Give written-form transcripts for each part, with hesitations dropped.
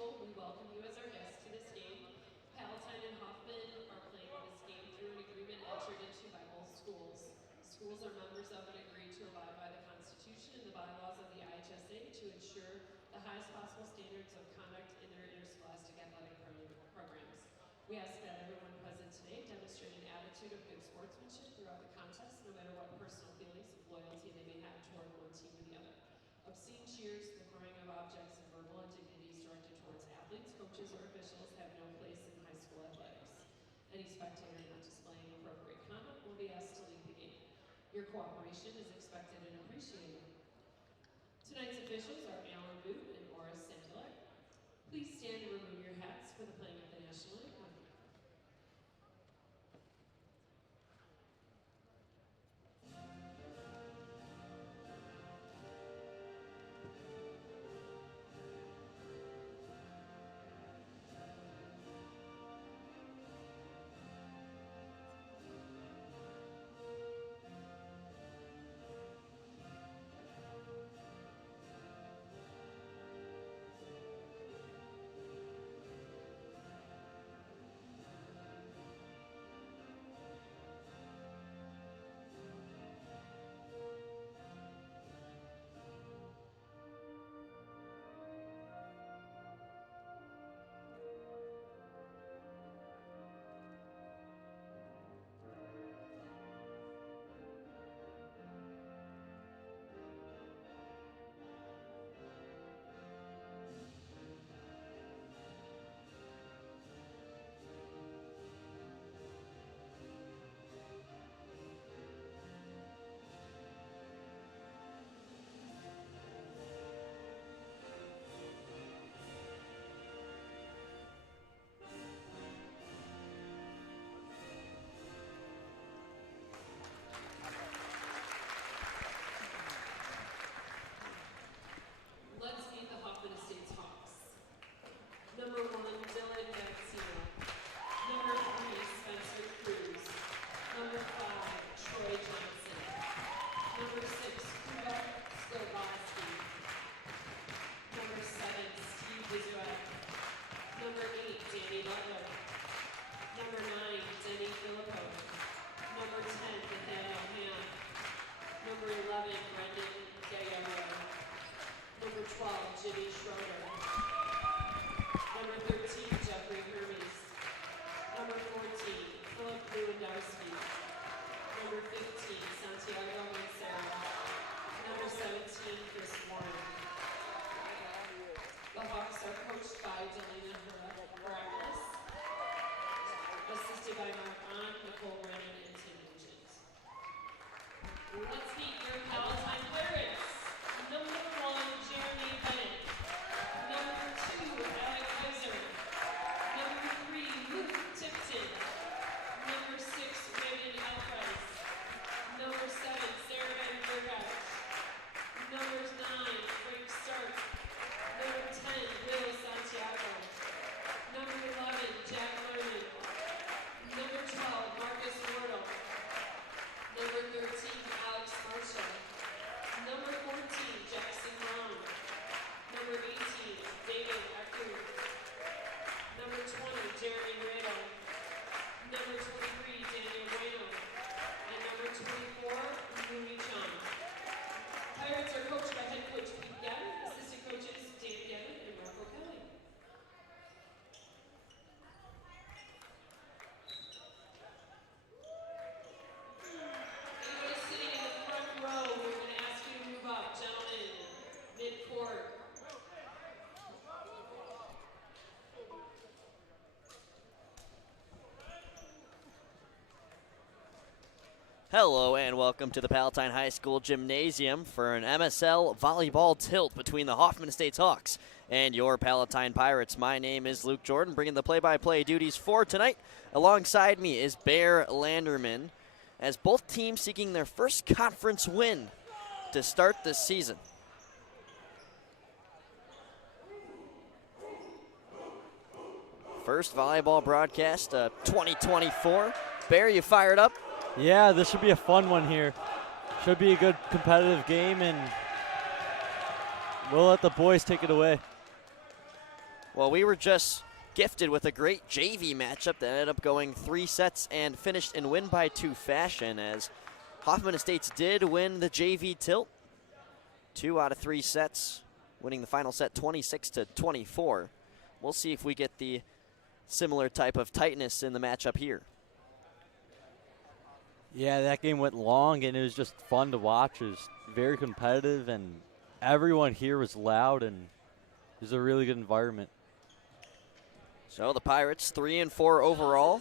School, we welcome you as our guests to this game. Palatine and Hoffman are playing this game through an agreement entered into by both schools. Schools are members of and agree to abide by the Constitution and the bylaws of the IHSA to ensure the highest possible standards of conduct in their interscholastic athletic programs. We ask that everyone present today demonstrate an attitude of good sportsmanship throughout the contest, no matter what personal feelings of loyalty they may have toward one team or the other. Obscene cheers, the throwing of objects, and verbal indignities directed towards athletes, coaches, or officials have no place in high school athletics. Any spectator not displaying appropriate conduct will be asked to leave the game. Your cooperation is expected and appreciated. Tonight's officials are Alan Boot and Oris Santelek. Please stand and remove your hats for the playing of the national anthem. Number 1, Dylan Gazzino. Number 3, Spencer Cruz. Number 5, Troy Johnson. Number 6, Kuba Skobaski. Number 7, Steve Bizuet. Number 8, Danny Butler. Number 9, Denny Filippo. Number 10, Nathaniel Ham. Number 11, Brendan Gallardo. Number 12, Jimmy Schroeder. Number 13, Jeffrey Hermes. Number 14, Philip Lewandowski. Number 15, Santiago Mancera. Number 17, Chris Warren. The Hawks are coached by Delina Heracles, assisted by Mark Ahn, Nicole Brennan, and Tim Nugent. Let's meet your Palatine Pirates. Number 1, Jeremy Bennett. Number 2, Alec Kaiser. Number 3, Luke Tipton. Number 6, Raymond Alvarez. Number 7, Sarah Van Berghout. Number 9, Frank Stark. Number 10, Will Santiago. Number 11, Jack Lerman. Number 12, Marcus Wardle. Number 13, Alex Marshall. Number 14, Jackson Brown. Number 18, David Akur. Number 20, Jeremy Rado. Number 23, Daniel Bueno. And number 24, Mooney Chong. Pirates are coached by head coach Pete Gavin, assistant coaches Dan Gavin and Marco Kelly. Anyone sitting in the front row, we're going to ask you to move up, gentlemen, mid-court. Hello and welcome to the Palatine High School Gymnasium for an MSL volleyball tilt between the Hoffman Estates Hawks and your Palatine Pirates. My name is Luke Jorden, bringing the play-by-play duties for tonight. Alongside me is Bear Landerman, as both teams seeking their first conference win to start this season. First volleyball broadcast 2024. Bear, you fired up? Yeah, this should be a fun one here. Should be a good competitive game, and we'll let the boys take it away. Well, we were just gifted with a great JV matchup that ended up going 3 sets and finished in win by 2 fashion, as Hoffman Estates did win the JV tilt. 2 out of 3 sets, winning the final set 26-24. We'll see if we get the similar type of tightness in the matchup here. Yeah, that game went long, and it was just fun to watch. It was very competitive, and everyone here was loud, and it was a really good environment. So the Pirates 3-4 overall.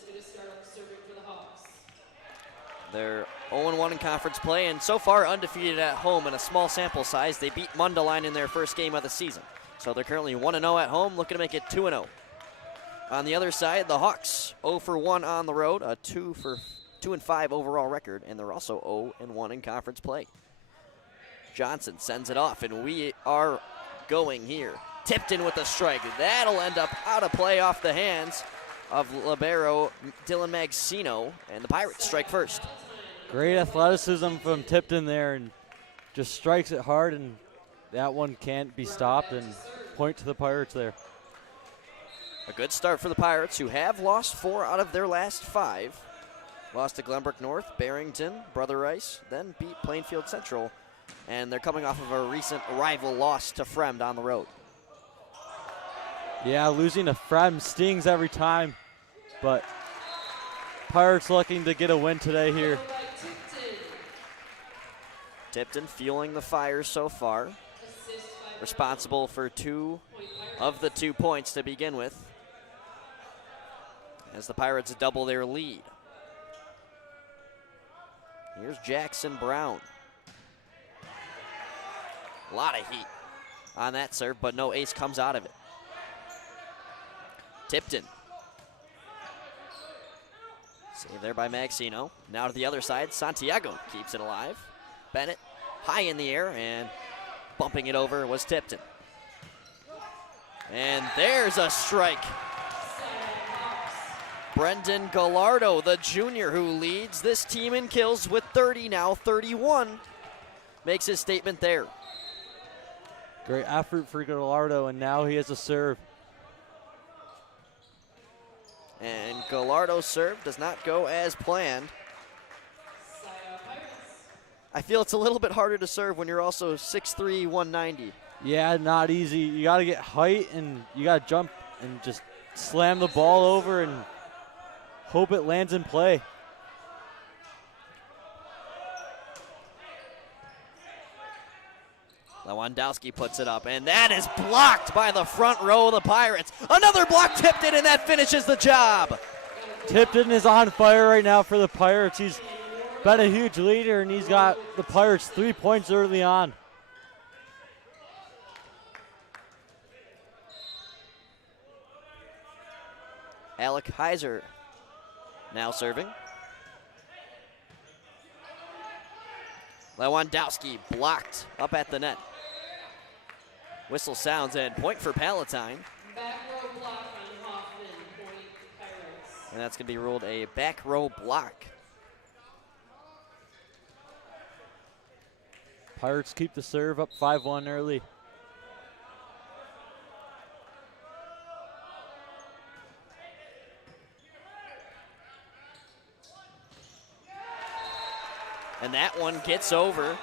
They're 0-1 in conference play, and so far undefeated at home in a small sample size. They beat Mundelein in their first game of the season. So they're currently 1-0 at home, looking to make it 2-0. On the other side, the Hawks 0-1 on the road, a 2-5 overall record, and they're also 0-1 in conference play. Johnson sends it off, and we are going here. Tipton with a strike. That'll end up out of play off the hands of libero Dylan Magsino, and the Pirates strike first. Great athleticism from Tipton there, and just strikes it hard, and that one can't be stopped, and point to the Pirates there. A good start for the Pirates, who have lost 4 out of their last 5. Lost to Glenbrook North, Barrington, Brother Rice, then beat Plainfield Central, and they're coming off of a recent rival loss to Fremd on the road. Yeah, losing to Fremd stings every time, but Pirates looking to get a win today here. Tipton fueling the fire so far, responsible for 2 of the 2 points to begin with, as the Pirates double their lead. Here's Jackson Brown. A lot of heat on that serve, but no ace comes out of it. Tipton. Saved there by Magsino. Now to the other side, Santiago keeps it alive. Bennett high in the air, and bumping it over was Tipton. And there's a strike. Brendan Gallardo, the junior who leads this team in kills with 30, now 31, makes his statement there. Great effort for Gallardo, and now he has a serve. And Gallardo's serve does not go as planned. I feel it's a little bit harder to serve when you're also 6'3", 190. Yeah, not easy. You got to get height, and you got to jump and just slam the ball over and hope it lands in play. Lewandowski puts it up, and that is blocked by the front row of the Pirates. Another block tipped in, and that finishes the job. Tipton is on fire right now for the Pirates. He's been a huge leader, and he's got the Pirates 3 points early on. Alec Heiser now serving. Lewandowski blocked up at the net. Whistle sounds, and point for Palatine. Back row block on Hoffman, point Pirates. And that's going to be ruled a back row block. Pirates keep the serve up 5-1 early. And that one gets over.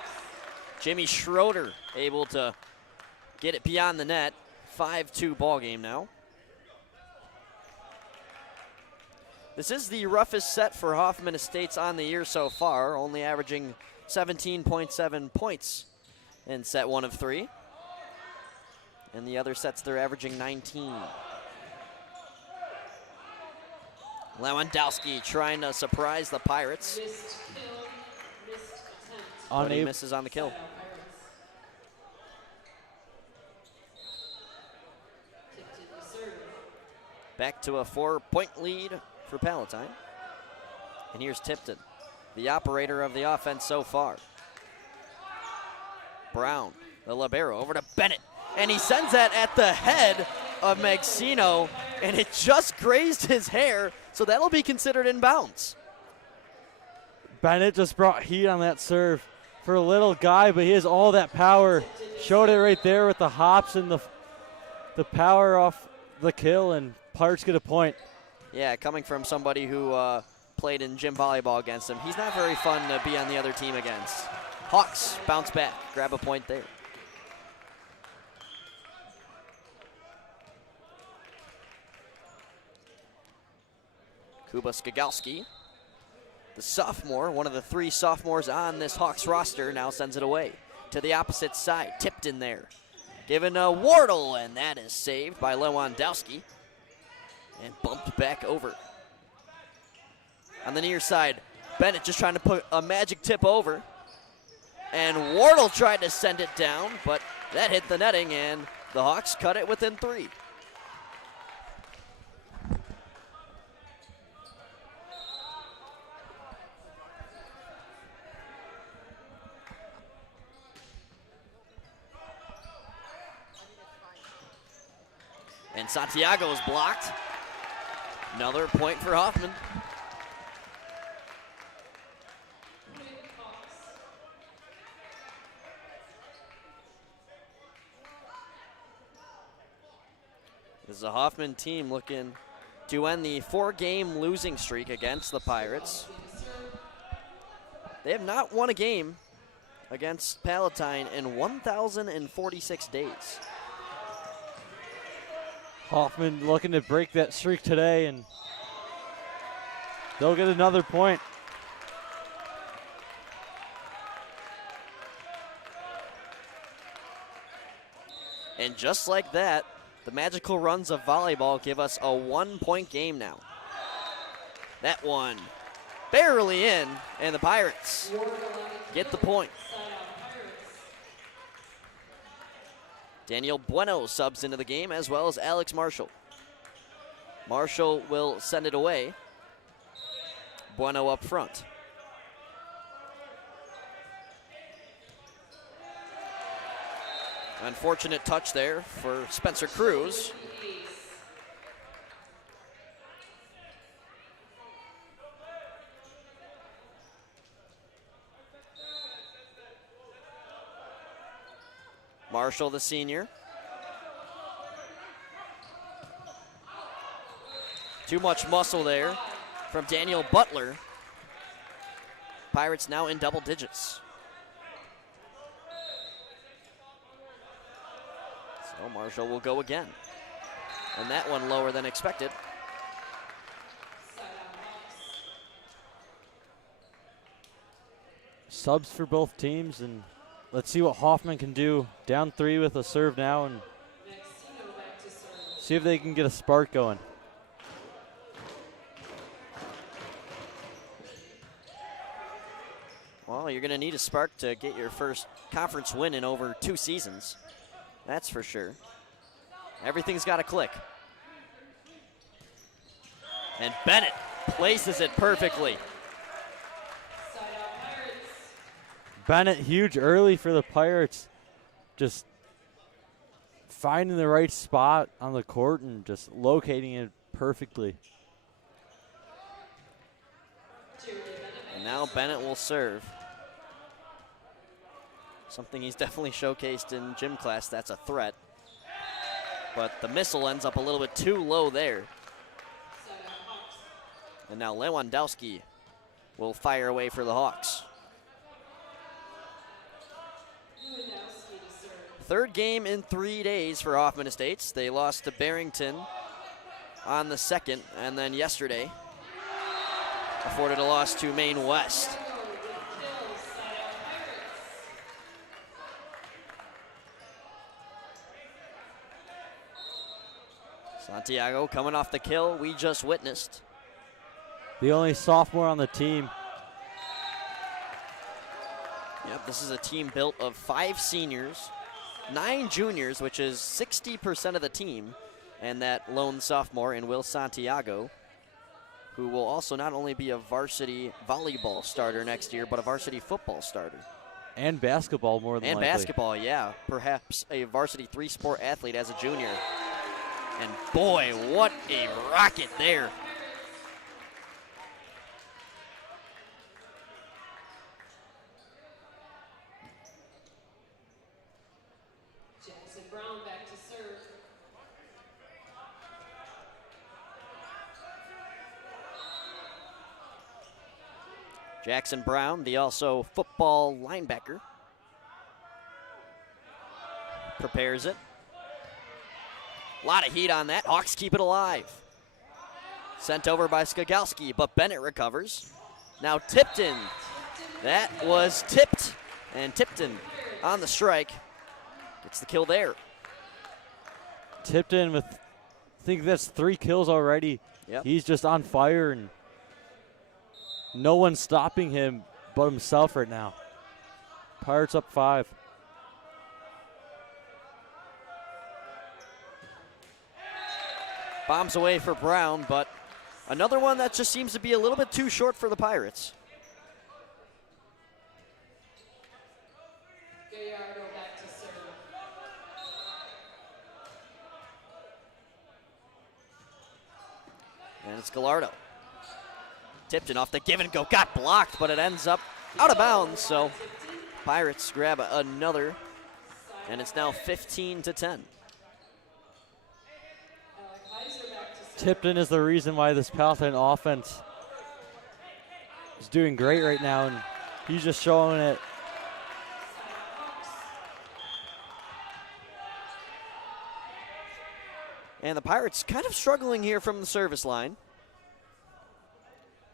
Jimmy Schroeder able to get it beyond the net. 5-2 ball game now. This is the roughest set for Hoffman Estates on the year so far, only averaging 17.7 points in set 1 of 3. In the other sets, they're averaging 19. Lewandowski trying to surprise the Pirates. But he misses on the kill. Back to a 4-point lead for Palatine. And here's Tipton, the operator of the offense so far. Brown, the libero, over to Bennett. And he sends that at the head of Magsino, and it just grazed his hair, so that'll be considered in bounds. Bennett just brought heat on that serve. For a little guy, but he has all that power. Showed it right there with the hops and the power off the kill, and Pirates get a point. Yeah, coming from somebody who played in gym volleyball against him, he's not very fun to be on the other team against. Hawks bounce back, grab a point there. Kuba Skagalski, the sophomore, one of the 3 sophomores on this Hawks roster, now sends it away to the opposite side. Tipped in there. Given a Wardle, and that is saved by Lewandowski. And bumped back over. On the near side, Bennett just trying to put a magic tip over. And Wardle tried to send it down, but that hit the netting, and the Hawks cut it within 3. And Santiago is blocked. Another point for Hoffman. This is a Hoffman team looking to end the 4-game losing streak against the Pirates. They have not won a game against Palatine in 1,046 days. Hoffman looking to break that streak today, and they'll get another point. And just like that, the magical runs of volleyball give us a 1-point game now. That one barely in, and the Pirates get the point. Daniel Bueno subs into the game, as well as Alex Marshall. Marshall will send it away. Bueno up front. Unfortunate touch there for Spencer Cruz. Marshall, the senior. Too much muscle there from Daniel Butler. Pirates now in double digits. So Marshall will go again. And that one lower than expected. Subs for both teams, and let's see what Hoffman can do. Down 3 with a serve now, and see if they can get a spark going. Well, you're going to need a spark to get your first conference win in over 2 seasons. That's for sure. Everything's got to click. And Bennett places it perfectly. Bennett huge early for the Pirates. Just finding the right spot on the court and just locating it perfectly. And now Bennett will serve. Something he's definitely showcased in gym class, that's a threat. But the missile ends up a little bit too low there. And now Lewandowski will fire away for the Hawks. Third game in 3 days for Hoffman Estates. They lost to Barrington on the 2nd, and then yesterday afforded a loss to Maine West. Santiago coming off the kill we just witnessed. The only sophomore on the team. Yep, this is a team built of 5 seniors, 9 juniors, which is 60% of the team, and that lone sophomore in Will Santiago, who will also not only be a varsity volleyball starter next year, but a varsity football starter. And basketball, more than likely. And basketball, yeah. Perhaps a varsity 3-sport athlete as a junior. And boy, what a rocket there. Jackson Brown, the also football linebacker, prepares it. A lot of heat on that. Hawks keep it alive. Sent over by Skogalski, but Bennett recovers. Now Tipton. That was tipped, and Tipton on the strike. Gets the kill there. Tipton with, I think that's 3 kills already. Yep. He's just on fire, and no one's stopping him but himself right now. Pirates up 5. Bombs away for Brown, but another one that just seems to be a little bit too short for the Pirates. Gallardo back to serve. And it's Gallardo. Tipton off the give and go. Got blocked, but it ends up out of bounds. So Pirates grab another, and it's now 15-10. Tipton is the reason why this Palatine offense is doing great right now, and he's just showing it. And the Pirates kind of struggling here from the service line.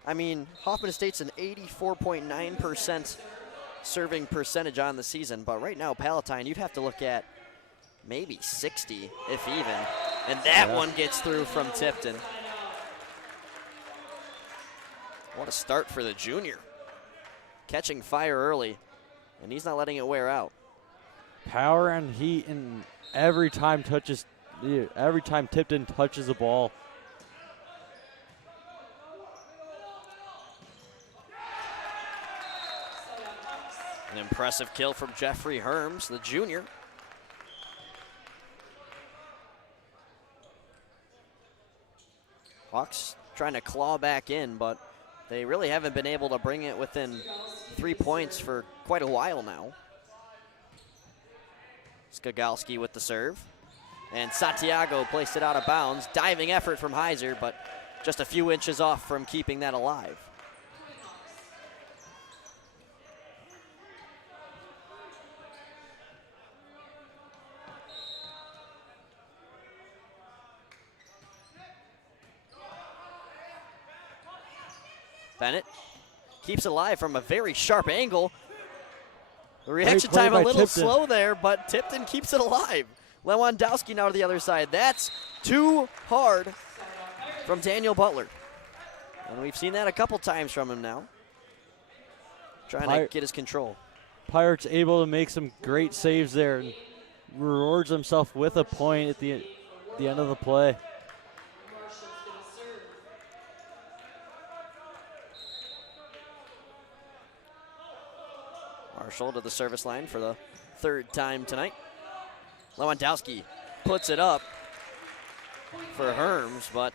I mean, Hoffman Estate's an 84.9% serving percentage on the season, but right now Palatine, you'd have to look at maybe 60, if even. And that one gets through from Tipton. What a start for the junior. Catching fire early, and he's not letting it wear out. Power and heat, and every time Tipton touches the ball. An impressive kill from Jeffrey Herms, the junior. Hawks trying to claw back in, but they really haven't been able to bring it within 3 points for quite a while now. Skogalski with the serve. And Santiago placed it out of bounds. Diving effort from Heiser, but just a few inches off from keeping that alive. Bennett keeps it alive from a very sharp angle. The reaction time a little Tipton. slow there, but Tipton keeps it alive. Lewandowski now to the other side. That's too hard from Daniel Butler. And we've seen that a couple times from him now. Trying to get his control. Pirates able to make some great saves there and rewards himself with a point at the end of the play. Marshall to the service line for the 3rd time tonight. Lewandowski puts it up for Herms, but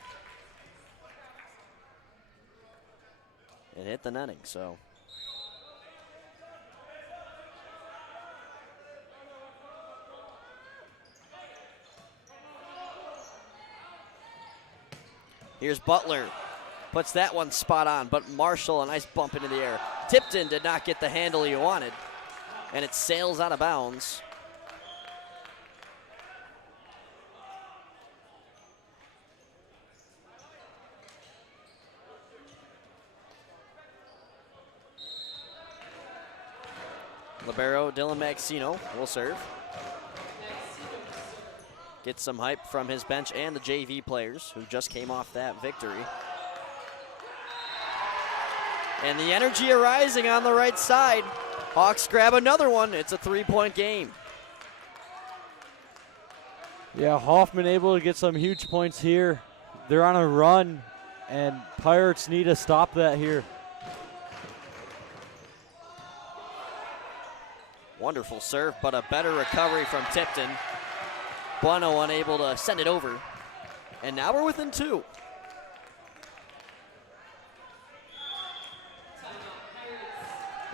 it hit the netting, so. Here's Butler. Puts that one spot on, but Marshall, a nice bump into the air. Tipton did not get the handle he wanted, and it sails out of bounds. Libero Dylan Maxino will serve. Gets some hype from his bench and the JV players who just came off that victory. And the energy arising on the right side. Hawks grab another one. It's a 3-point game. Yeah, Hoffman able to get some huge points here. They're on a run, and Pirates need to stop that here. Wonderful serve, but a better recovery from Tipton. Bueno unable to send it over. And now we're within 2.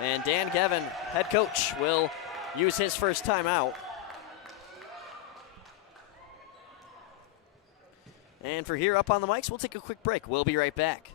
And Dan Gavin, head coach, will use his first timeout. And for here up on the mics, we'll take a quick break. We'll be right back.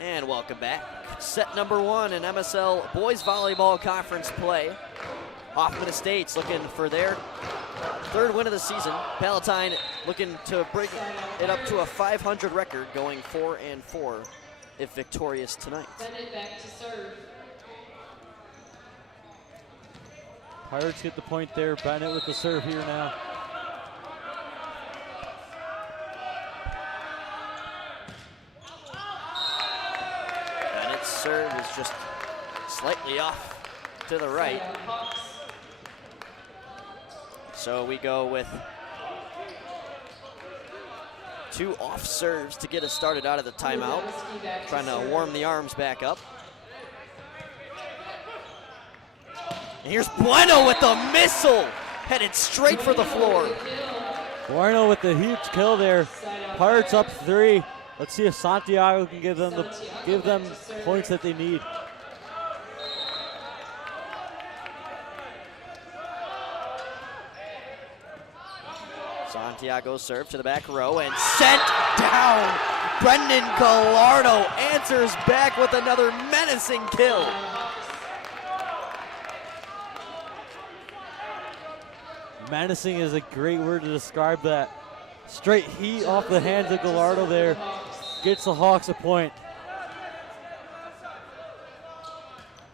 And welcome back. Set number 1 in MSL Boys Volleyball Conference play. Hoffman Estates looking for their 3rd win of the season. Palatine looking to bring it up to a 500 record, going 4-4 if victorious tonight. Bennett back to serve. Pirates get the point there. Bennett with the serve here now. Bennett's serve is just slightly off to the right. So we go with 2 off serves to get us started out of the timeout. Trying to warm the arms back up. And here's Bueno with the missile, headed straight for the floor. Bueno with the huge kill there. Pirates up 3. Let's see if Santiago can give them points that they need. Santiago serve to the back row and sent down. Brendan Gallardo answers back with another menacing kill. Menacing is a great word to describe that. Straight heat off the hands of Gallardo there. Gets the Hawks a point.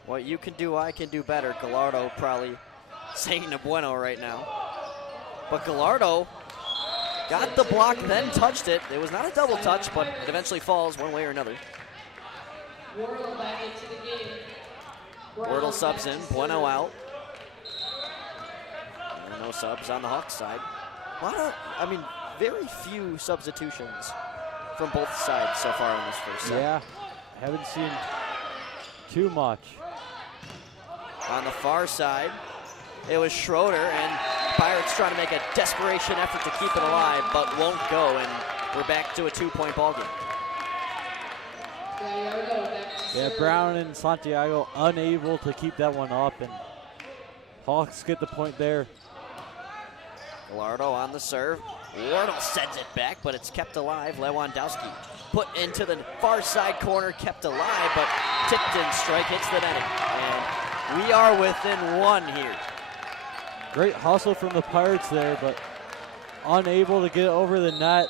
What you can do, I can do better. Gallardo probably saying to Bueno right now. But Gallardo got the block, then touched it. It was not a double touch, but it eventually falls one way or another. Wardle back into the game. Wardle subs in, Bueno out. And no subs on the Hawks side. Very few substitutions from both sides so far in this first set. Yeah, haven't seen too much. On the far side, it was Schroeder, and Pirates trying to make a desperation effort to keep it alive, but won't go, and we're back to a 2-point ball game. Yeah, Brown and Santiago unable to keep that one up, and Hawks get the point there. Gallardo on the serve. Wardle sends it back, but it's kept alive. Lewandowski put into the far side corner, kept alive, but tipped in strike, hits the netting. And we are within 1 here. Great hustle from the Pirates there, but unable to get over the net.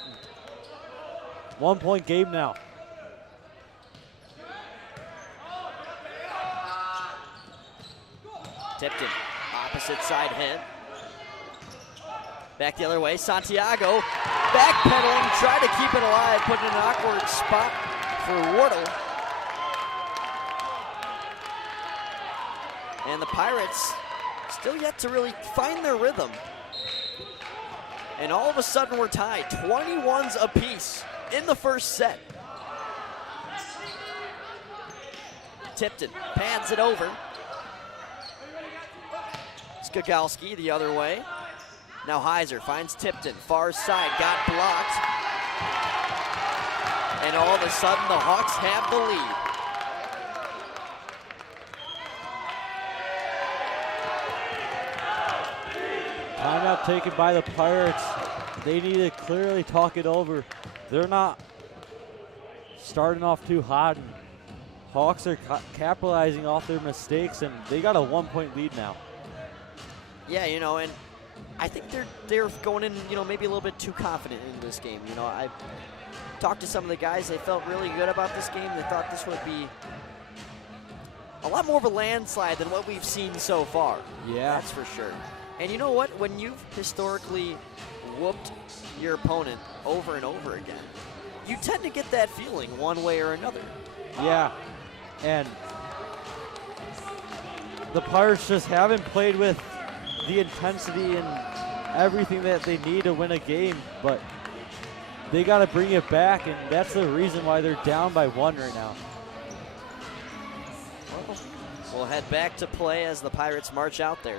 1-point game now. Tipton, opposite side hit. Back the other way, Santiago backpedaling, tried to keep it alive, put it in an awkward spot for Wardle. And the Pirates still yet to really find their rhythm. And all of a sudden we're tied, 21s apiece in the first set. Tipton pads it over. Skagalski the other way. Now Heiser finds Tipton, far side, got blocked. And all of a sudden the Hawks have the lead. Timeout taken by the Pirates. They need to clearly talk it over. They're not starting off too hot, and Hawks are capitalizing off their mistakes, and they got a 1-point lead now. Yeah, and I think they're going in, maybe a little bit too confident in this game. I talked to some of the guys. They felt really good about this game. They thought this would be a lot more of a landslide than what we've seen so far. Yeah. That's for sure. And you know what? When you've historically whooped your opponent over and over again, you tend to get that feeling one way or another. Yeah, and the Pirates just haven't played with the intensity and everything that they need to win a game, but they got to bring it back, and that's the reason why they're down by 1 right now. Well, we'll head back to play as the Pirates march out there.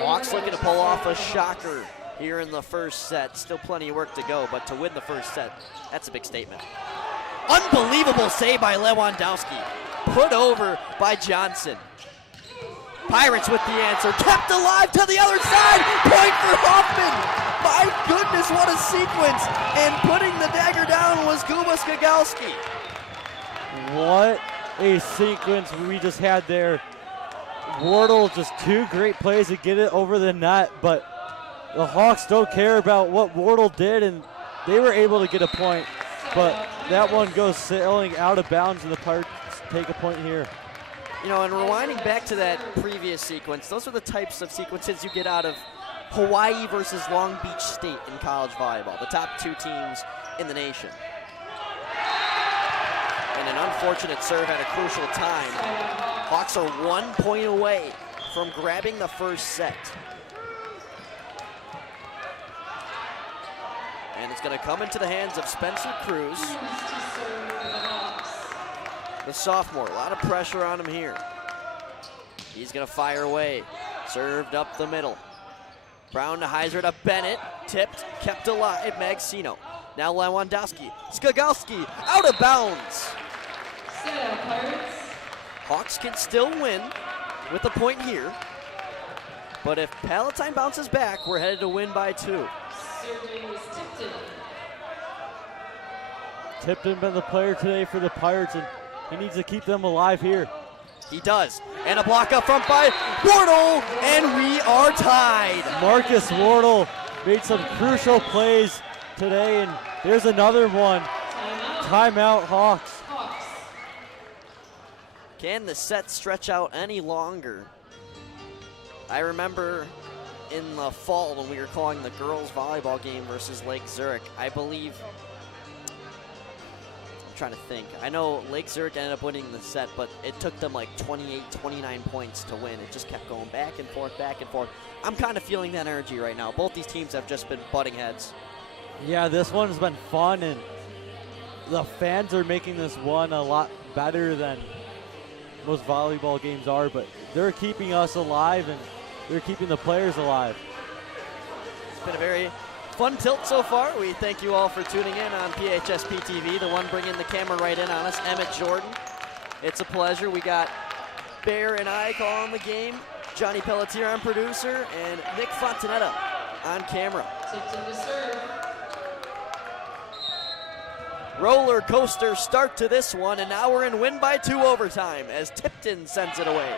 Hawks looking to pull off a shocker here in the first set. Still plenty of work to go, but to win the first set, that's a big statement. Unbelievable save by Lewandowski. Put over by Johnson. Pirates with the answer. Kept alive to the other side. Point Hawks, what a sequence! And putting the dagger down was Kuba Skagalski. What a sequence we just had there. Wardle, just 2 great plays to get it over the net, but the Hawks don't care about what Wardle did, and they were able to get a point. But that one goes sailing out of bounds, and the Pirates take a point here. You know, and rewinding back to that previous sequence, those are the types of sequences you get out of Hawaii versus Long Beach State in college volleyball, the top 2 teams in the nation. And an unfortunate serve at a crucial time. Hawks are 1 point away from grabbing the first set. And it's going to come into the hands of Spencer Cruz, the sophomore. A lot of pressure on him here. He's going to fire away. Served up the middle. Brown to Heiser to Bennett. Tipped, kept alive, Magsino. Now Lewandowski. Skagalski out of bounds. Hawks can still win with a point here. But if Palatine bounces back, we're headed to win by 2. Tipton been the player today for the Pirates, and he needs to keep them alive here. He does. And a block up front by Wardle, and we are tied. Marcus Wardle made some crucial plays today, and there's another one. Timeout, Hawks. Can the set stretch out any longer? I remember in the fall when we were calling the girls volleyball game versus Lake Zurich, I believe, I'm trying to think. I know Lake Zurich ended up winning the set, but it took them like 28, 29 points to win. It just kept going back and forth, back and forth. I'm kind of feeling that energy right now. Both these teams have just been butting heads. Yeah, this one's been fun, and the fans are making this one a lot better than most volleyball games are, but they're keeping us alive, and they're keeping the players alive. It's been a very fun tilt so far. We thank you all for tuning in on PHSP TV, the one bringing the camera right in on us, Emmet Jorden. It's a pleasure. We got Bear and I calling the game, Johnny Pellettiere on producer, and Nick Fontanetta on camera. Roller coaster start to this one, and now we're in win by 2 overtime as Tipton sends it away.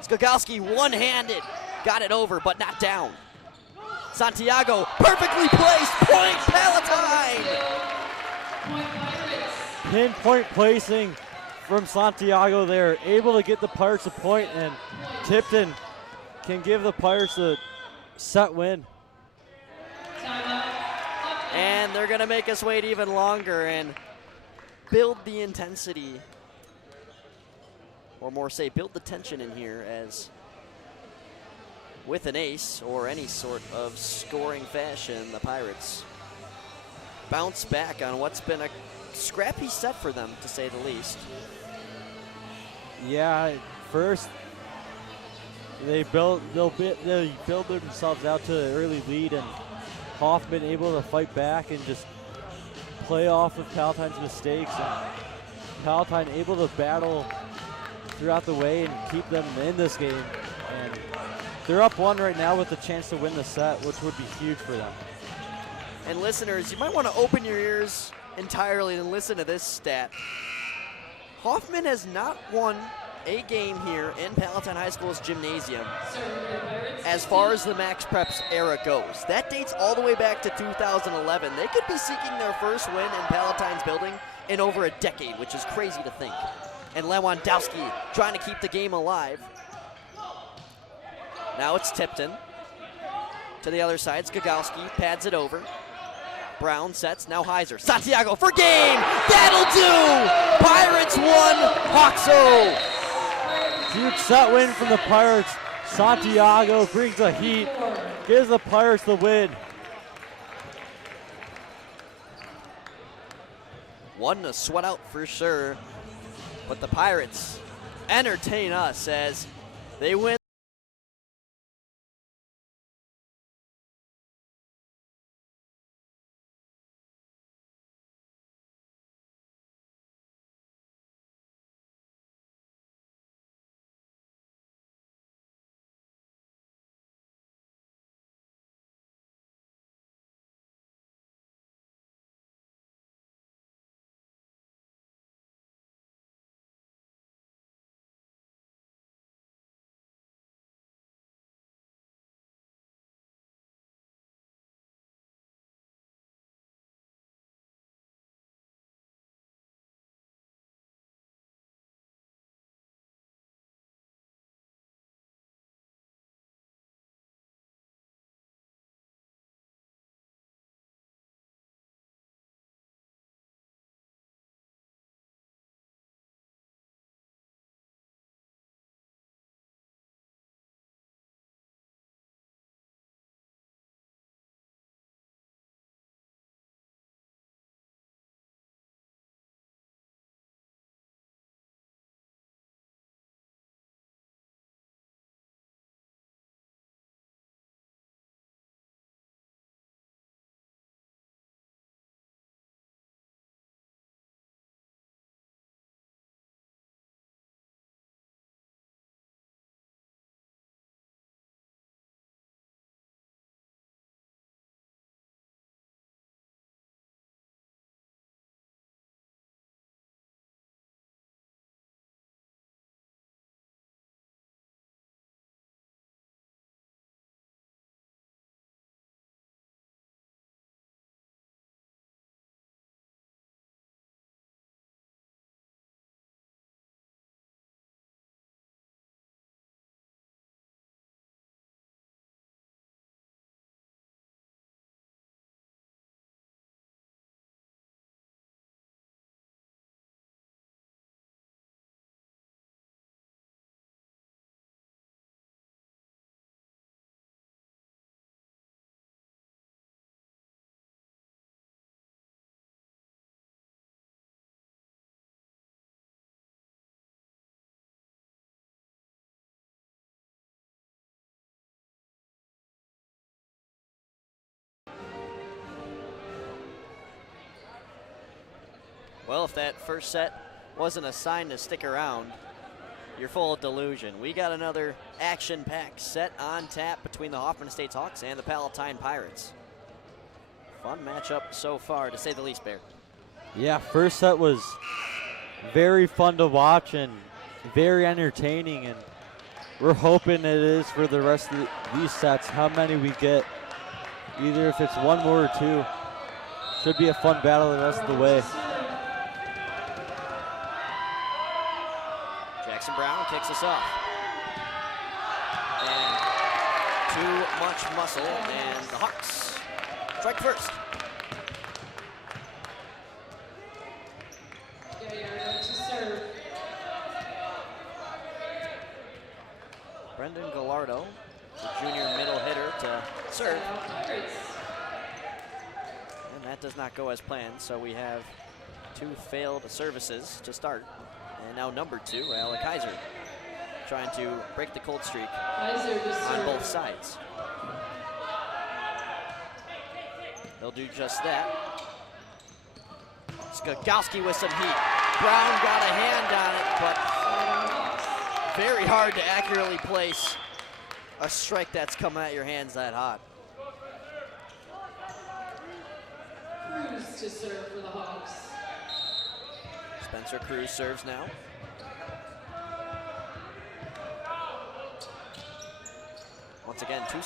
Skagalski one-handed, got it over, but not down. Santiago, perfectly placed, point Palatine! Pinpoint placing from Santiago there, able to get the Pirates a point, and Tipton can give the Pirates a set win. And they're gonna make us wait even longer and build the intensity, or more say, build the tension in here, as with an ace or any sort of scoring fashion, the Pirates bounce back on what's been a scrappy set for them, to say the least. Yeah, first they build themselves out to an early lead, and Hoffman able to fight back and just play off of Palatine's mistakes, and Palatine able to battle throughout the way and keep them in this game. And they're up 1 right now with a chance to win the set, which would be huge for them. And listeners, you might want to open your ears entirely and listen to this stat. Hoffman has not won a game here in Palatine High School's gymnasium as far as the Max Preps era goes. That dates all the way back to 2011. They could be seeking their first win in Palatine's building in over a decade, which is crazy to think. And Lewandowski trying to keep the game alive. Now it's Tipton. To the other side, Skagalski pads it over. Brown sets, now Heiser. Santiago for game! That'll do! Pirates 1, Hawks 0. Huge set win from the Pirates. Santiago brings the heat, gives the Pirates the win. One to sweat out for sure, but the Pirates entertain us as they win Well, if that first set wasn't a sign to stick around, you're full of delusion. We got another action-packed set on tap between the Hoffman Estates Hawks and the Palatine Pirates. Fun matchup so far, to say the least, Bear. Yeah, first set was very fun to watch and very entertaining, and we're hoping it is for the rest of these sets, how many we get, either if it's one more or two. Should be a fun battle the rest of the way. Jackson Brown kicks us off. And too much muscle, and the Hawks strike first. Brendan Gallardo, the junior middle hitter, to serve. And that does not go as planned, so we have 2 failed services to start. And now number 2, Alec Kaiser, trying to break the cold streak on both sides. They'll do just that. Skogowski with some heat. Brown got a hand on it, but very hard to accurately place a strike that's coming at your hands that hot. Cruz to serve for the Hawks. Spencer Cruz serves now. Once again, 3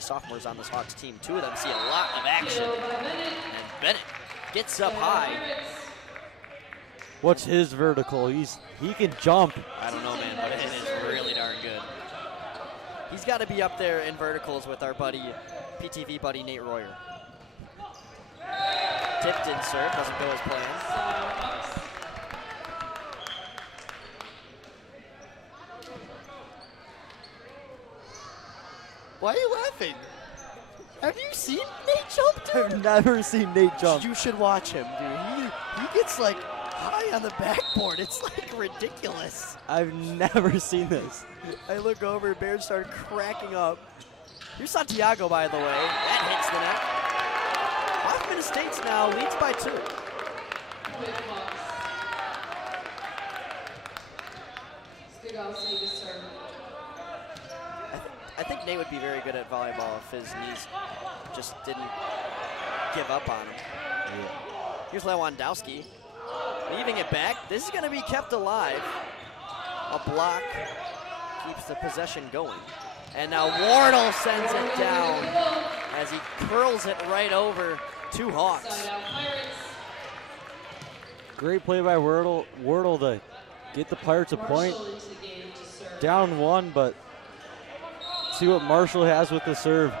sophomores on this Hawks team. 2 of them see a lot of action. And Bennett gets up high. What's his vertical? He can jump. I don't know, man, but it is really darn good. He's got to be up there in verticals with our buddy, PTV buddy Nate Royer. Tipped in serve, doesn't go as planned. Why are you laughing? Have you seen Nate jump, dude? I've never seen Nate jump. You should watch him, dude. He gets like high on the backboard. It's like ridiculous. I've never seen this. I look over, Bears start cracking up. Here's Santiago, by the way. That hits the net. Hoffman Estates now leads by 2. Skogowski to serve. I think Nate would be very good at volleyball if his knees just didn't give up on him. Yeah. Here's Lewandowski, leaving it back. This is going to be kept alive. A block keeps the possession going. And now Wardle sends it down as he curls it right over 2 Hawks. Great play by Wardle to get the Pirates a point. Down 1, but see what Marshall has with the serve.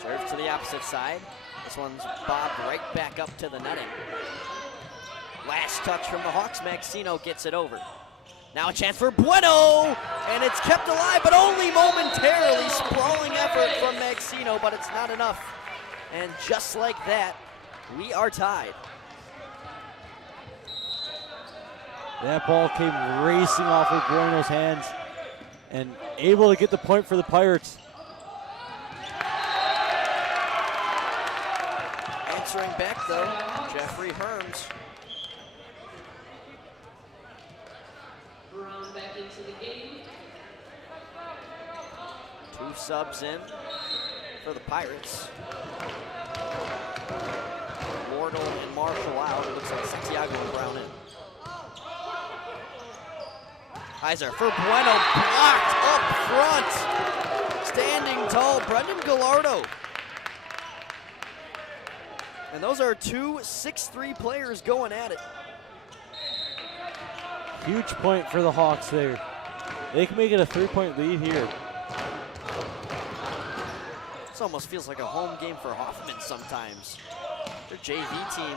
Serve to the opposite side. This one's bobbed right back up to the netting. Last touch from the Hawks. Maxino gets it over. Now a chance for Bueno, and it's kept alive, but only momentarily. Sprawling effort from Maxino, but it's not enough. And just like that, we are tied. That ball came racing off of Bueno's hands and able to get the point for the Pirates. Answering back though, Jeffrey Herms. Brown back into the game. 2 subs in for the Pirates. Wardle and Marshall out. It looks like Santiago and Brown in. Kaiser for Bueno, blocked up front. Standing tall, Brendan Gallardo. And those are 2 6'3" players going at it. Huge point for the Hawks there. They can make it a 3-point lead here. This almost feels like a home game for Hoffman sometimes. Their JV team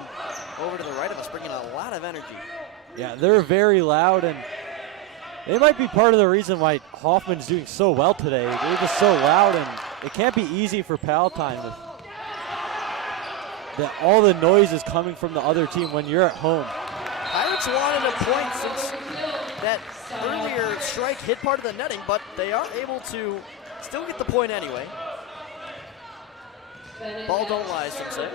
over to the right of us bringing a lot of energy. Yeah, they're very loud, and they might be part of the reason why Hoffman's doing so well today. They're just so loud, and it can't be easy for Palatine with all the noise is coming from the other team when you're at home. Pirates wanted a point since that earlier strike hit part of the netting, but they are able to still get the point anyway. Ball don't lie, some say.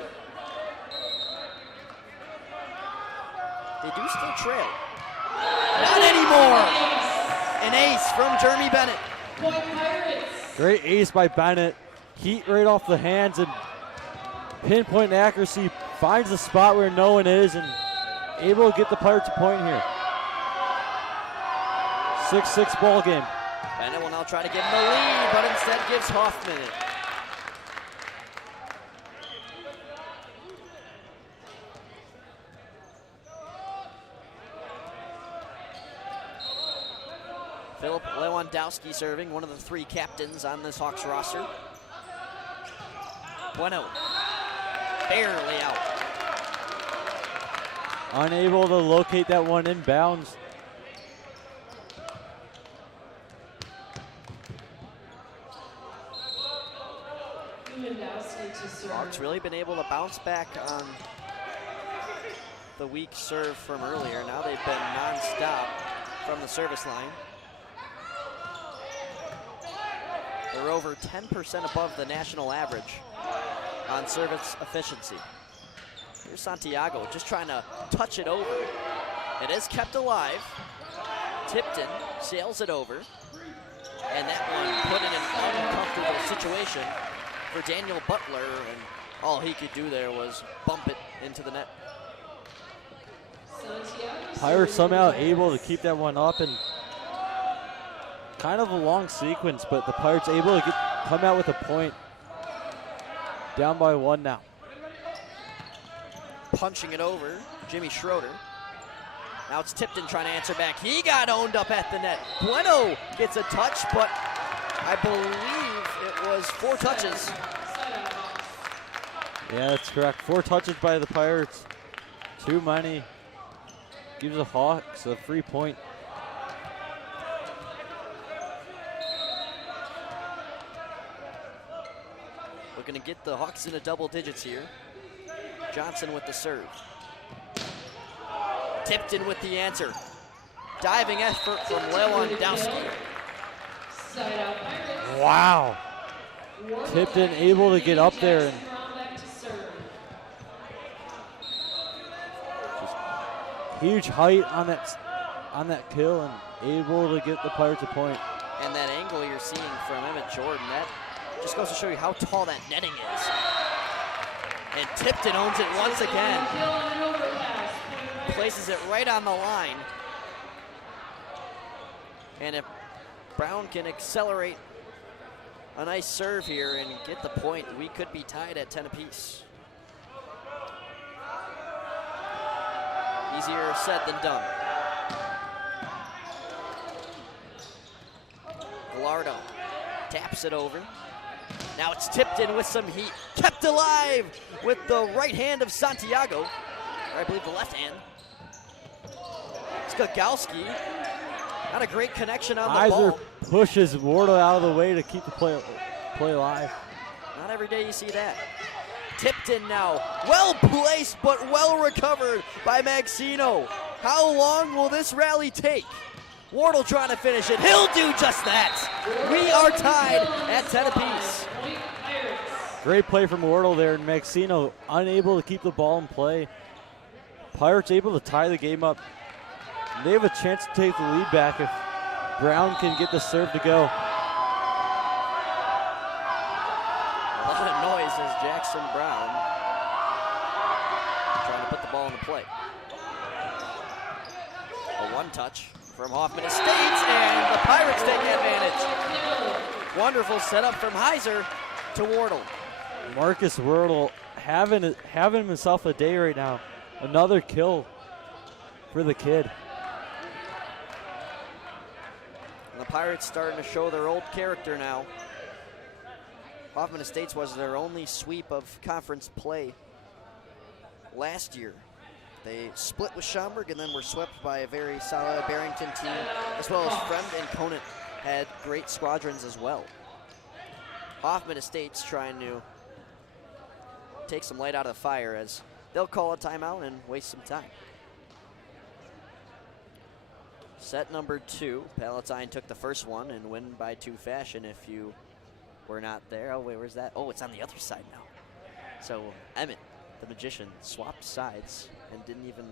They do still trail. Not anymore! An ace from Jeremy Bennett. Point Pirates. Great ace by Bennett. Heat right off the hands and pinpoint accuracy. Finds the spot where no one is and able to get the Pirates a point here. 6-6 ball game. Bennett will now try to give him the lead, but instead gives Hoffman it. Philip Lewandowski serving, one of the 3 captains on this Hawks roster. Bueno, barely out. Unable to locate that one inbounds. Hawks really been able to bounce back on the weak serve from earlier. Now they've been non-stop from the service line. They're over 10% above the national average on service efficiency. Here's Santiago just trying to touch it over. It is kept alive. Tipton sails it over. And that one put in an uncomfortable situation for Daniel Butler, and all he could do there was bump it into the net. Pirates somehow able to keep that one up, and kind of a long sequence, but the Pirates able to come out with a point. Down by 1 now. Punching it over, Jimmy Schroeder. Now it's Tipton trying to answer back. He got owned up at the net. Bueno gets a touch, but I believe it was 4 touches. Yeah, that's correct. 4 touches by the Pirates. Too many. Gives the Hawks a free point. We're going to get the Hawks into double digits here. Johnson with the serve. Tipton with the answer. Diving effort from Lewandowski. Wow. Tipton able to get up there and just huge height on that kill and able to get the Pirates a point. And that angle you're seeing from Emmet Jorden, that just goes to show you how tall that netting is. And Tipton owns it once again. Places it right on the line. And if Brown can accelerate a nice serve here and get the point, we could be tied at 10 apiece. Easier said than done. Gallardo taps it over. Now it's Tipton with some heat. Kept alive with the right hand of Santiago. Or I believe the left hand. Skakowski. Not a great connection on the ball. Pushes Wardle out of the way to keep the play alive. Not every day you see that. Tipton now, well placed but well recovered by Maxino. How long will this rally take? Wardle trying to finish it. He'll do just that. We are tied at 10 apiece. Great play from Wardle there, and Maxino unable to keep the ball in play. Pirates able to tie the game up. They have a chance to take the lead back if Brown can get the serve to go. A lot of noise as Jackson Brown trying to put the ball into play. A one touch from Hoffman Estates, and the Pirates take advantage. Wonderful setup from Heiser to Wardle. Marcus Wardle having himself a day right now. Another kill for the kid. And the Pirates starting to show their old character now. Hoffman Estates was their only sweep of conference play last year. They split with Schaumburg and then were swept by a very solid Barrington team, as well as Fremd and Conant had great squadrons as well. Hoffman Estates trying to take some light out of the fire as they'll call a timeout and waste some time. Set number 2, Palatine took the first one and win by 2 fashion if you were not there. Oh, wait, where's that? Oh, it's on the other side now. So Emmet, the magician, swapped sides and didn't even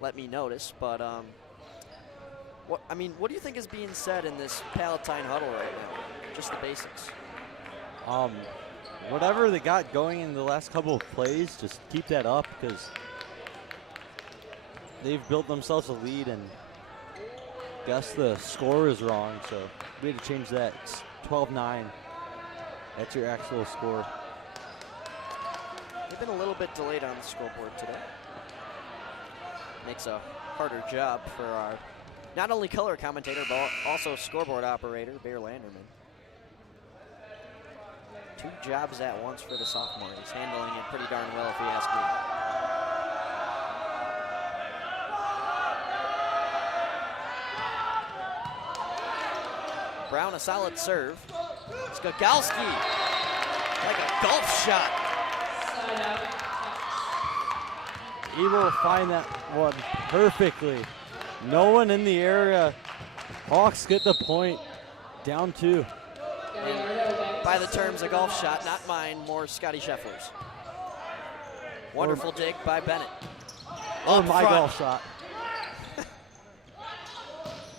let me notice. But what do you think is being said in this Palatine huddle right now? Just the basics. Whatever they got going in the last couple of plays, just keep that up because they've built themselves a lead, and guess the score is wrong, so we had to change that. It's 12-9. That's your actual score. They've been a little bit delayed on the scoreboard today. Makes a harder job for our not only color commentator, but also scoreboard operator, Bear Landerman. 2 jobs at once for the sophomore. He's handling it pretty darn well, if you ask me. Brown, a solid serve. Skakowski, like a golf shot. Able to find that one perfectly. No one in the area. Hawks get the point. Down 2. And by the terms, a golf shot, not mine, more Scotty Scheffler's. Wonderful dig by Bennett. Oh, my front. golf shot.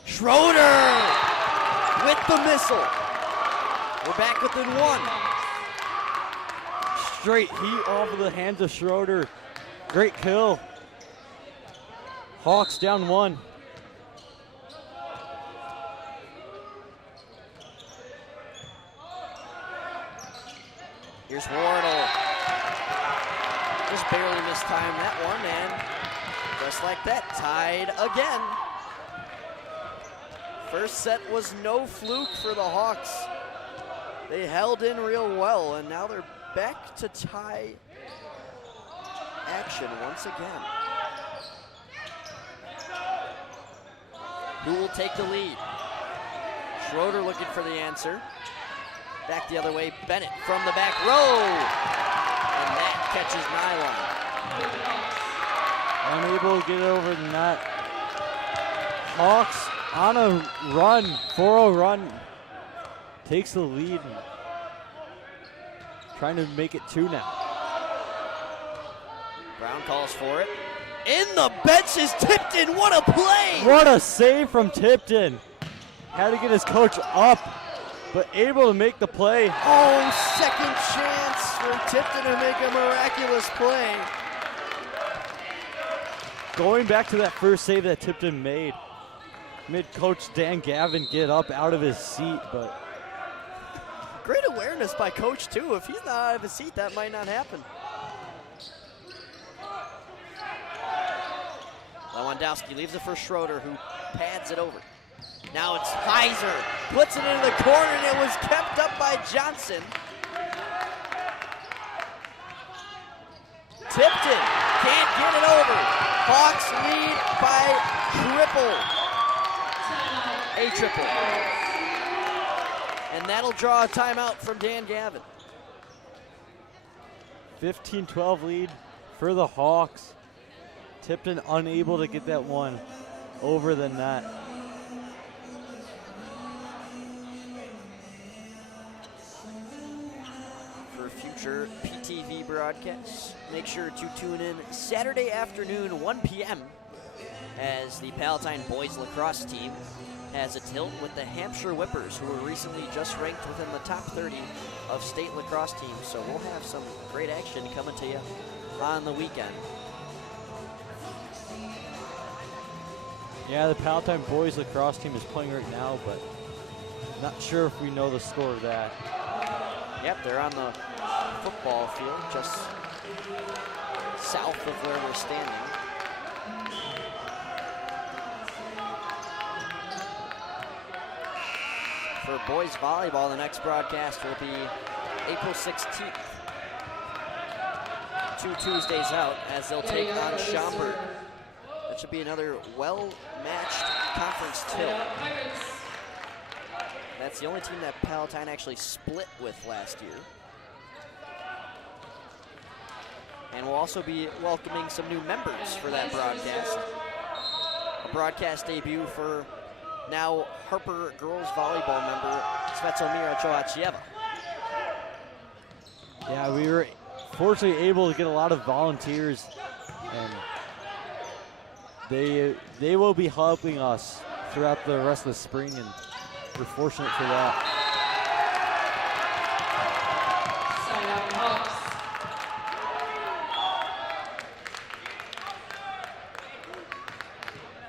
Schroeder with the missile. We're back within 1. Straight heat off of the hands of Schroeder. Great kill. Hawks down 1. Here's Wardle. Just barely mistimed that one, and just like that, tied again. First set was no fluke for the Hawks. They held in real well, and now they're back to tie action once again. Who will take the lead? Schroeder looking for the answer. Back the other way, Bennett from the back row. And that catches Nylon. Unable to get over the net. Hawks on a run, 4-0 run. Takes the lead. Trying to make it 2 now. Brown calls for it. In the benches, Tipton, what a play! What a save from Tipton. Had to get his coach up, but able to make the play. Oh, second chance for Tipton to make a miraculous play. Going back to that first save that Tipton made Coach Dan Gavin get up out of his seat, but great awareness by Coach, too. If he's not out of his seat, that might not happen. Lewandowski leaves it for Schroeder, who pads it over. Now it's Heiser, puts it into the corner, and it was kept up by Johnson. Tipton can't get it over. Hawks lead by triple. And that'll draw a timeout from Dan Gavin. 15-12 lead for the Hawks. Tipton unable to get that one over the net. For future PTV broadcasts, make sure to tune in Saturday afternoon, 1 p.m. as the Palatine boys lacrosse team has a tilt with the Hampshire Whippers, who were recently just ranked within the top 30 of state lacrosse teams. So we'll have some great action coming to you on the weekend. Yeah, the Palatine boys lacrosse team is playing right now, but not sure if we know the score of that. Yep, they're on the football field just south of where we're standing. For boys volleyball, the next broadcast will be April 16th. 2 Tuesdays out as they'll take on Schaumburg. That should be another well-matched conference tilt. That's the only team that Palatine actually split with last year. And we'll also be welcoming some new members for that broadcast. A broadcast debut for now Harper girls volleyball member Svetomira Choachieva. Yeah, we were fortunately able to get a lot of volunteers, and they will be helping us throughout the rest of the spring, and we're fortunate for that. Side out Hawks.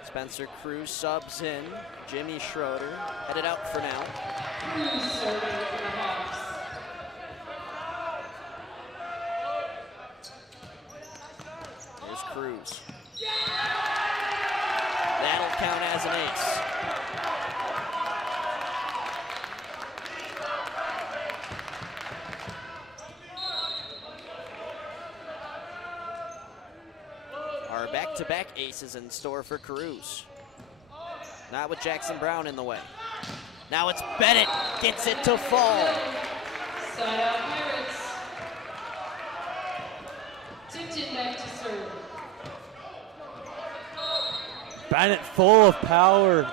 Spencer Cruz subs in. Jimmy Schroeder headed out for now. Cruz serving for the Hawks. Here's Cruz. That'll count as an ace. Our back-to-back aces in store for Cruz. Not with Jackson Brown in the way. Now it's Bennett, gets it to fall. Side out Pirates. Tipton back to serve. Bennett full of power,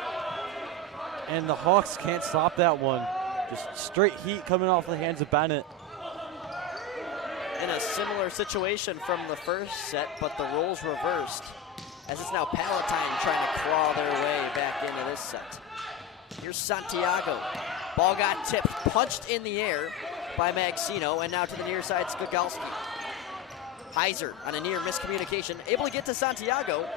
and the Hawks can't stop that one. Just straight heat coming off the hands of Bennett. In a similar situation from the first set, but the roles reversed, as it's now Palatine trying to claw their way back into this set. Here's Santiago. Ball got tipped, punched in the air by Magsino, and now to the near side, Skogalski. Heiser on a near miscommunication, able to get to Santiago.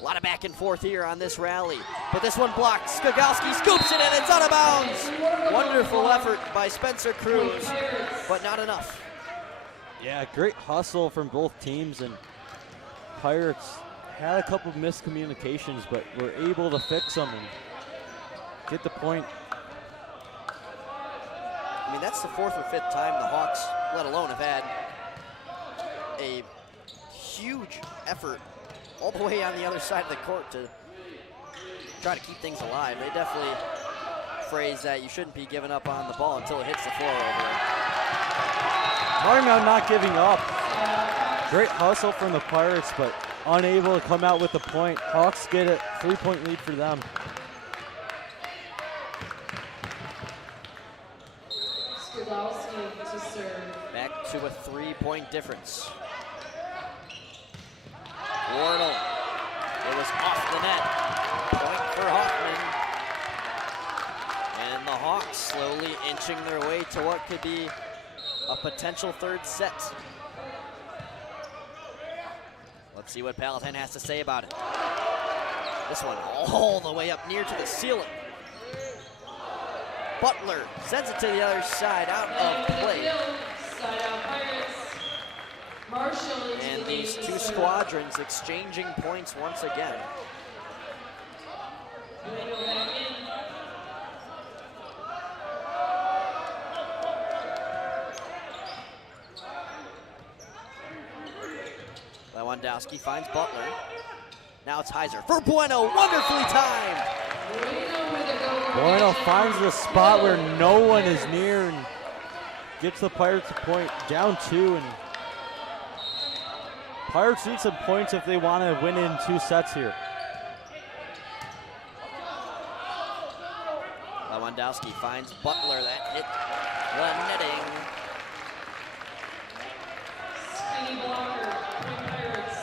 A lot of back and forth here on this rally, but this one blocked. Skogalski scoops it and it's out of bounds. Wonderful effort by Spencer Cruz, but not enough. Yeah, great hustle from both teams, and Pirates had a couple of miscommunications, but were able to fix them and get the point. I mean, that's the fourth or fifth time the Hawks, let alone, have had a huge effort all the way on the other side of the court to try to keep things alive. They definitely phrase that you shouldn't be giving up on the ball until it hits the floor over there. Talking about not giving up. Great hustle from the Pirates, but unable to come out with the point. Hawks get a 3-point lead for them. Skogalski to serve. Back to a 3-point difference. Wardle. It was off the net. Point for Hoffman. And the Hawks slowly inching their way to what could be a potential third set. Let's see what Palatine has to say about it. This one all the way up near to the ceiling. Butler sends it to the other side, out of play. Side out Pirates. Marshall into And the these game two to serve. squadrons exchanging points once again. Bueno back in. Lewandowski finds Butler. Now it's Heiser for Bueno, wonderfully timed. Bueno with a go. Bueno finds the spot where no one is near and gets the Pirates a point, down 2, and Pirates need some points if they want to win in 2 sets here. Lewandowski finds Butler, that hit the netting. Skinny blocker. Point Pirates.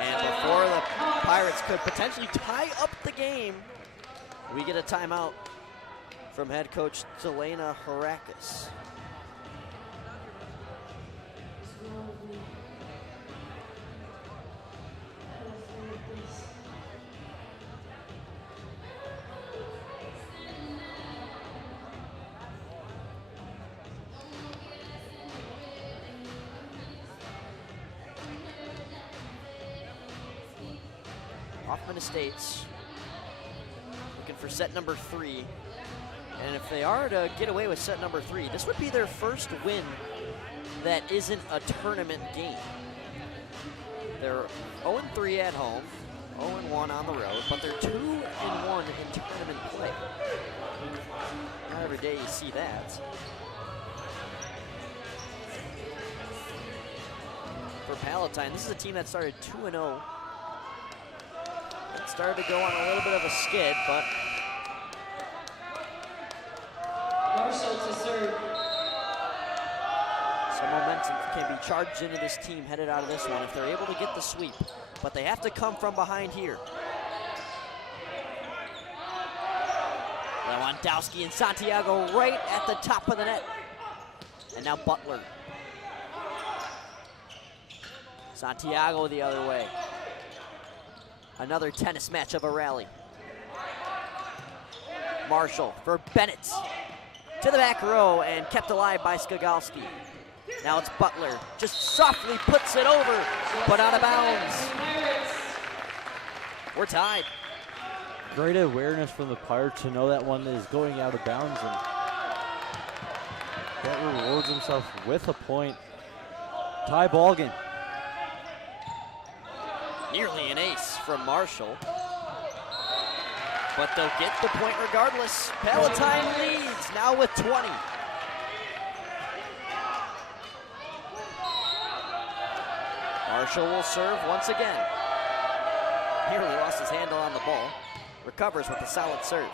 And before the Pirates could potentially tie up the game, we get a timeout from head coach Selena Harakis. Hoffman Estates looking for set number 3. And if they are to get away with set number 3, this would be their first win that isn't a tournament game. They're 0-3 at home, 0-1 on the road, but they're 2-1 in tournament play. Not every day you see that. For Palatine, this is a team that started 2-0. It started to go on a little bit of a skid, but Marshall to serve. Some momentum can be charged into this team headed out of this one if they're able to get the sweep. But they have to come from behind here. Lewandowski and Santiago right at the top of the net. And now Butler. Santiago the other way. Another tennis match of a rally. Marshall for Bennett. To the back row and kept alive by Skogalski. Now it's Butler. Just softly puts it over, but out of bounds. We're tied. Great awareness from the Pirates to know that one is going out of bounds, and that rewards himself with a point. Tie ball game. Nearly an ace from Marshall. But they'll get the point regardless. Palatine leads now with 20. Marshall will serve once again. Nearly lost his handle on the ball. Recovers with a solid serve.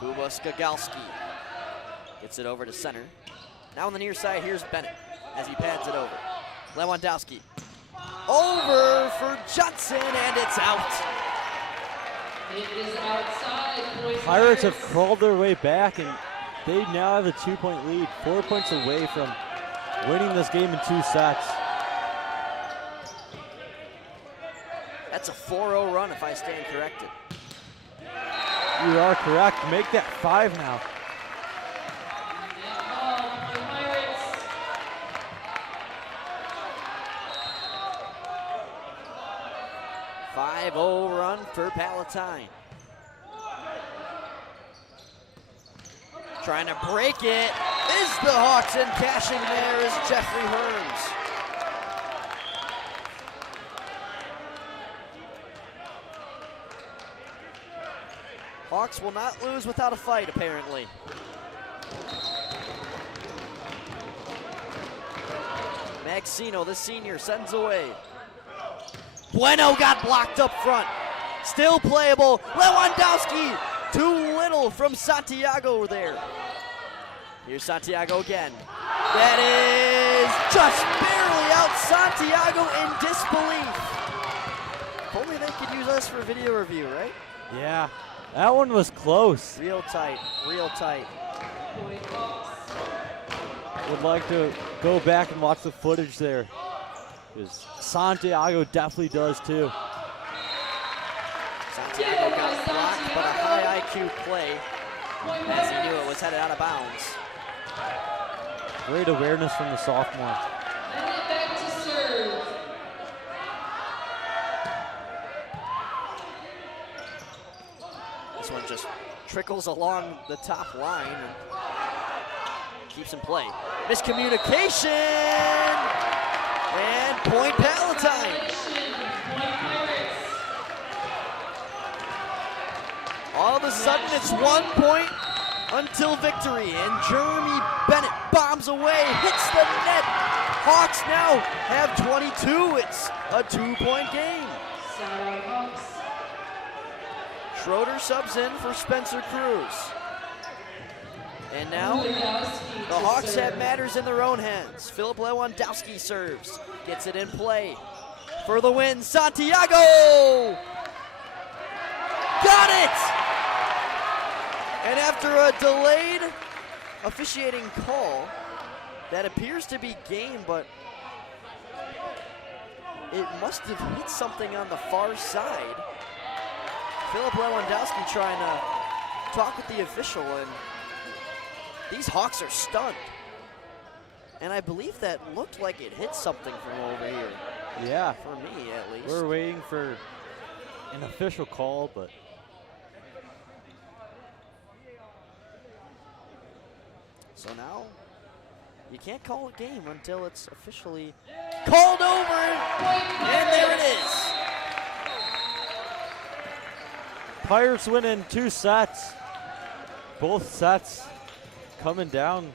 Kuba Skogalski gets it over to center. Now on the near side, here's Bennett as he pads it over. Lewandowski over for Judson, and it's out. It is outside. Pirates have crawled their way back, and they now have a 2-point lead, 4 points away from winning this game in 2 sets. That's a 4-0 run if I stand corrected. You are correct. Make that 5 now. 5-0 run for Palatine. Trying to break it is the Hawks, and cashing there is Jeffrey Hearns. Hawks will not lose without a fight, apparently. Maxino, the senior, sends away. Bueno got blocked up front. Still playable. Lewandowski, too little from Santiago there. Here's Santiago again. That is just barely out. Santiago in disbelief. If only they could use us for video review, right? Yeah, that one was close. Real tight, real tight. Would like to go back and watch the footage there, because Santiago definitely does too. Santiago got blocked, but a high IQ play as he knew it was headed out of bounds. Great awareness from the sophomore. And it back to serve. This one just trickles along the top line and keeps in play. Miscommunication! And point Palatine. All of a sudden it's 1 point until victory, and Jeremy Bennett bombs away, hits the net. Hawks now have 22. It's a 2-point game. Sorry, Hawks. Schroeder subs in for Spencer Cruz. And now the Hawks have matters in their own hands. Philip Lewandowski serves, gets it in play for the win. Santiago got it! And after a delayed officiating call that appears to be game, but it must have hit something on the far side. Philip Lewandowski trying to talk with the official, and these Hawks are stunned. And I believe that looked like it hit something from over here. Yeah. For me, at least. We're waiting for an official call, but so now you can't call a game until it's officially called over, and there it is. Pirates win in 2 sets. Both sets coming down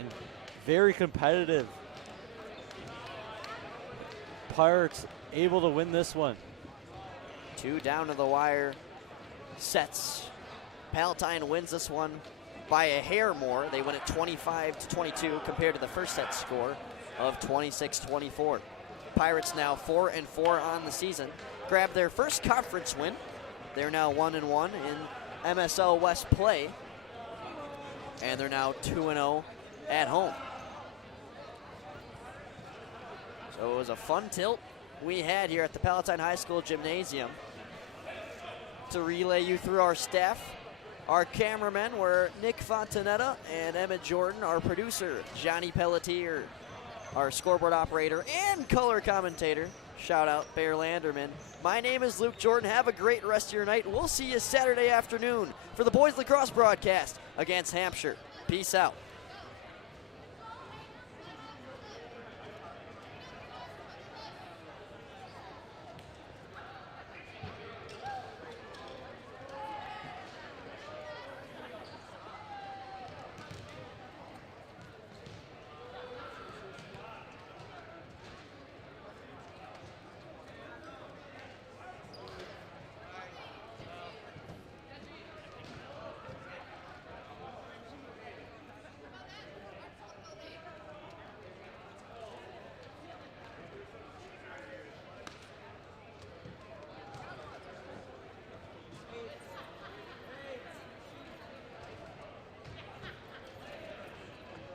and very competitive. Pirates able to win this one. 2 down to the wire sets Palatine wins this one by a hair more. They win it 25-22 compared to the first set score of 26-24. Pirates now 4-4 on the season. Grab their first conference win. They're now 1-1 in MSL West play. And they're now 2-0 at home. So it was a fun tilt we had here at the Palatine High School Gymnasium. To relay you through our staff, our cameramen were Nick Fontanetta and Emmet Jorden. Our producer, Johnny Pellettiere. Our scoreboard operator and color commentator, shout out Bear Landerman. My name is Luke Jorden. Have a great rest of your night. We'll see you Saturday afternoon for the boys lacrosse broadcast against Hampshire. Peace out.